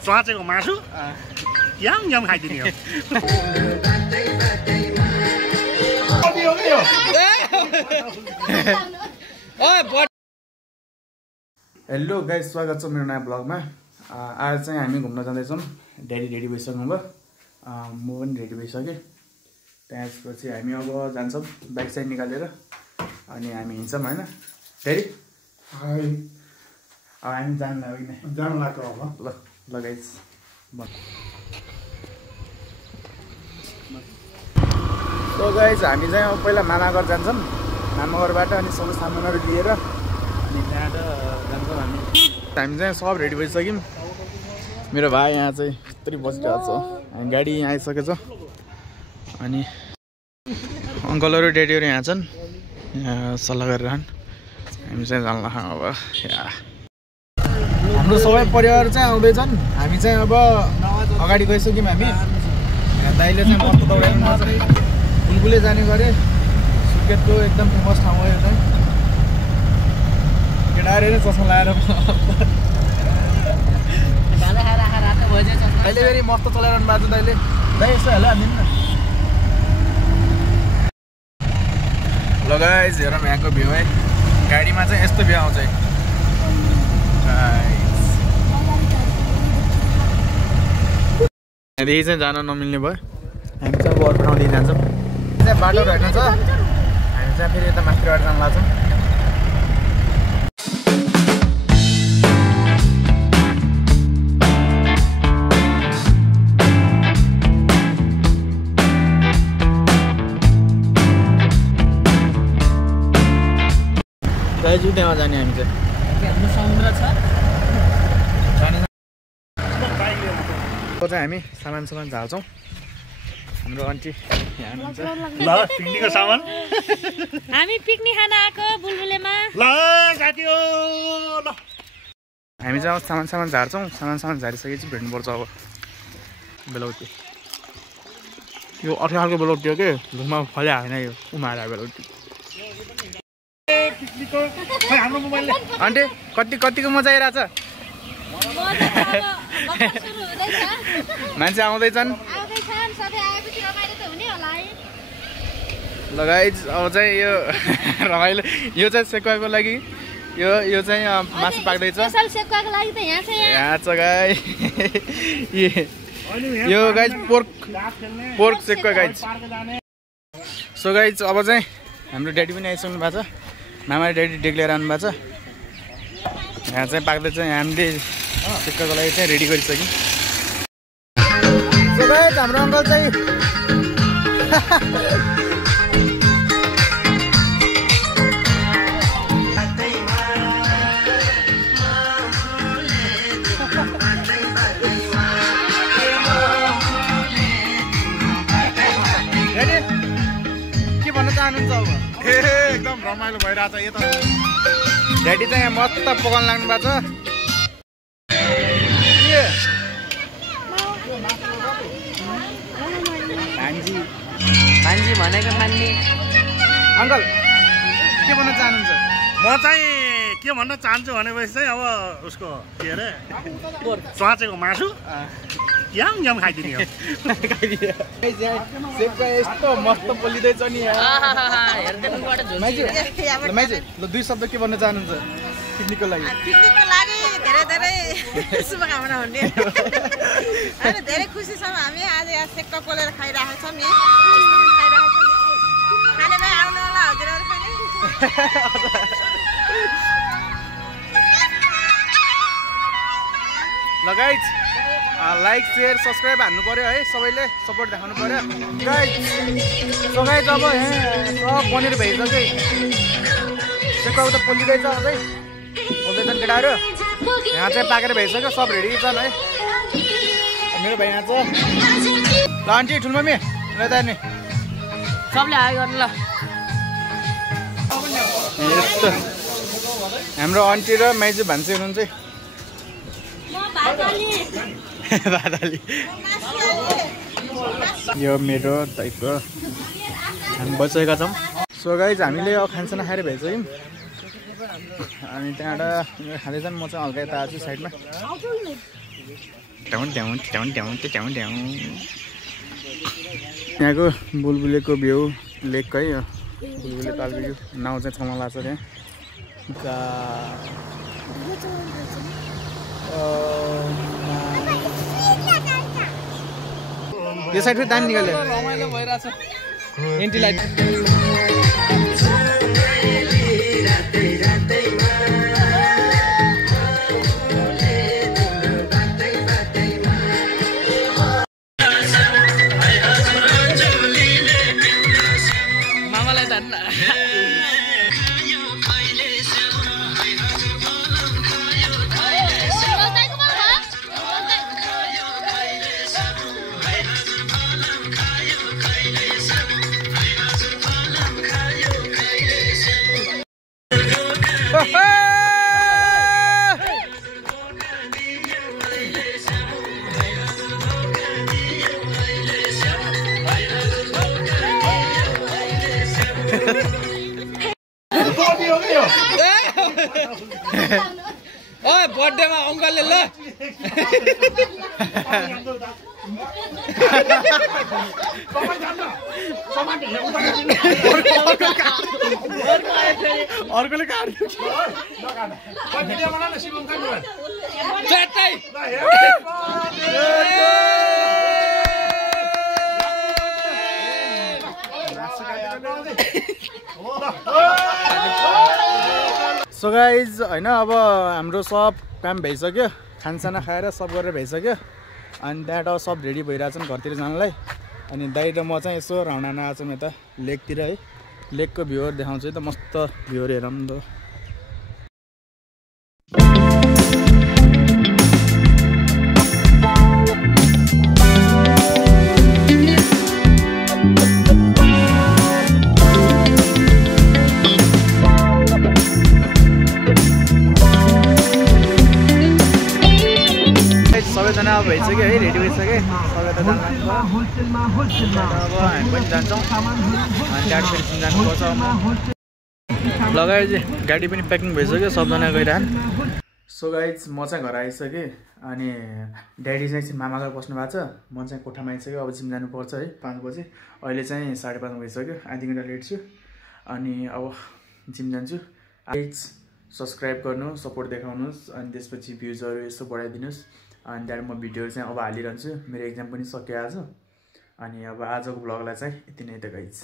च्वाचेको मासु यम यम खाइदिने हो। हेलो गाइस, स्वागत छ मेरो नयाँ ब्लगमा। आज चाहिँ हामी घुम्न जाँदैछौँ। ड्याडी रेडी भइसक्नुभयो, म पनि रेडी भइसकेँ। त्यसपछि हामी अब जान्छौँ बाइक साइड निकालेर, अनि हामी हिँड्छौँ होइन ड्याडी? अब हामी जानु लाग्यो अब। ल गाइस, सो गाइस हामी चाहिँ अब पहिला मामाघर जान्छौँ। मामाघरबाट अनि सबै सामानहरू लिएर अनि त्यहाँ जान्छौँ हामी चाहिँ सब रेडी भइसक्यौँ। मेरो भाइ यहाँ चाहिँ यत्रो बसिरहेको छ। हामी गाडी यहाँ आइसकेछ। अनि अङ्कलहरू ड्याडीहरू यहाँ छन्, यहाँ सल्लाह गरिरहन्। हामी चाहिँ जान्ला अब हाम्रो सबै परिवार चाहिँ आउँदैछन्। हामी चाहिँ अब अगाडि गइसक्यौँ। हामी दाइले चाहिँ मस्त दौडाइनु पर्छ। बुलबुले जाने गरे। सुर्खेतको एकदम फेमस ठाउँ हो यो चाहिँ। केटाहरू नै चस्मा लगाएर दाइले फेरि मस्त चलाइरहनु भएको छ। दाइले दाइ यसो हेलो हानिदिनु न। ल गाइस, हेरौँ यहाँको भ्यू है। गाडीमा चाहिँ यस्तो भ्यू आउँछ। यहाँदेखि चाहिँ जान नमिल्ने भयो। हामी चाहिँ अब अर्को ठाउँदेखि जान्छौँ। त्यहाँ बाटो रहेन छ। हामी चाहिँ फेरि यता माथिबाट जानु लाग्छौँ। दाइजु त्यहाँ जाने हामी चाहिँ। समुद्र छ चाहिँ हामी सामान झार्छौँ। हाम्रो आन्टी यहाँ हुनुहुन्छ। ल पिकनिकको सामान हामी पिकनिक खान आएको बुलबुलेमा। ल साथी हो। ल हामी चाहिँ सामान झार्छौँ। सामान झारिसकेपछि भेट्नुपर्छ अब बेलौटी। यो अर्को खालको बेलौटी हो कि, घुममा फल्या होइन यो उमारा बेलौटी। आन्टी कतिको मजा आइरहेछ? मान्छे आउँदैछन्। ल गाइस, अब चाहिँ यो रमाइलो। यो चाहिँ सेकुवाको लागि यो चाहिँ मासु पाक्दैछ। यहाँ छ guys. Yo guys pork sekuwa guys. So guys, अब चाहिँ हाम्रो ड्याडी पनि आइसक्नु भएको छ। मामाले ड्याडी डेक लिएर आउनु भएको छ। यहाँ चाहिँ पाक्दैछ। हामीले सेकुवाको लागि चाहिँ रेडी गरिसक्यौँ। सो गाइस, हाम्रो अङ्कल चाहिँ के भन्न चाहनुहुन्छ अब? एकदम रमाइलो भइरहेछ यो त। ड्याडी चाहिँ यहाँ मस्त पकाउन लाग्नु भएको छ। भान्जी भनेको मान्ने। अङ्कल के भन्न चाहनुहुन्छ? म चाहिँ के भन्न चाहन्छु भनेपछि चाहिँ अब उसको के अरे च्वाचेको मासु यम यम खाइदिने हो। यस्तो मस्त बोलिँदैछ नि। माइजू ल 2 शब्द के भन्न चाहनुहुन्छ पिकनिकको लागि? पिकनिकको लागि धेरै शुभकामना हुने। हैन, धेरै खुसी छौँ हामी। आज यहाँ सेक्का पोलेर खाइरहेको छौँ नि। खाने भए आउनु होला हजुरहरु पनि। ल गाइज, लाइक शेयर सब्सक्राइब हान्नु पर्यो है। सबैले सपोर्ट देखाउनु पर्यो गाइज। सो गाइज, अब सब पनिर भइसक्यो। सेकुवा त पोलिँदैछ अझै। पोल्दैछन् केटाहरू। यहाँ चाहिँ पाकेर भइसक्यो। सब रेडी छन् है। मेरो भाइ यहाँ छ। ल आन्टी, ठुलो मम्मी ल त नि सबले हाई गर्नु ल। यस्तो हाम्रो आन्टी र माइजू भान्से हुनुहुन्छ। बादली यो मेरो दाइको हामी बसेका छौँ। सो गाइज, हामीले अब खानसाना खाएर भइसक्यौँ। अनि त्यहाँबाट खाँदैछन् म चाहिँ हल्का यता आएको छु साइडमा यहाँको बुलबुलेको भ्यू लेक है बुलबुले तालको नाउ चाहिँ चलाउन लाग्छ त्यहाँ यो साइड फेरि दामी निकाल्यो रमाइलो भइरहेछ एन्टी लाइट मामालाई धन्न ओए बर्थडेमा अङ्कलले ल अर्कोले काट्यो चट्टै सो गाइज होइन अब हाम्रो सब काम भइसक्यो खानसाना खाएर सब गरेर भइसक्यो अनि त्यहाँबाट सब रेडी भइरहेछन् घरतिर जानलाई अनि दाइ र म चाहिँ यसो राउन्ड आएको छौँ यता लेकतिर है लेकको भ्यूहरू देखाउँछु है त मस्त भ्यूहरू हेरौँ त सबैजना अब भइसक्यो है रेडी भइसक्यो सबै त अब हामी पनि जान्छौँ अनि गाडी फेरि जानुपर्छ लगाएर चाहिँ गाडी पनि प्याकिङ भइसक्यो सबजना गइरहन् सो गाइज म चाहिँ घर आइसकेँ अनि ड्याडी चाहिँ मामा घर बस्नु भएको छ म चाहिँ कोठामा आइसक्यो अब जिम जानुपर्छ है 5 बजे अहिले चाहिँ 5:30 भइसक्यो आधी घन्टा लेट छु अनि अब जिम जान्छु गाइज सब्सक्राइब गर्नु सपोर्ट देखाउनुहोस् अनि त्यसपछि भ्युजहरू यसो बढाइदिनुहोस् अनि त्यहाँबाट म भिडियोहरू चाहिँ अब हालिरहन्छु मेरो एक्जाम पनि सकियो आज अनि अब आजको भ्लगलाई चाहिँ यति नै त गाइज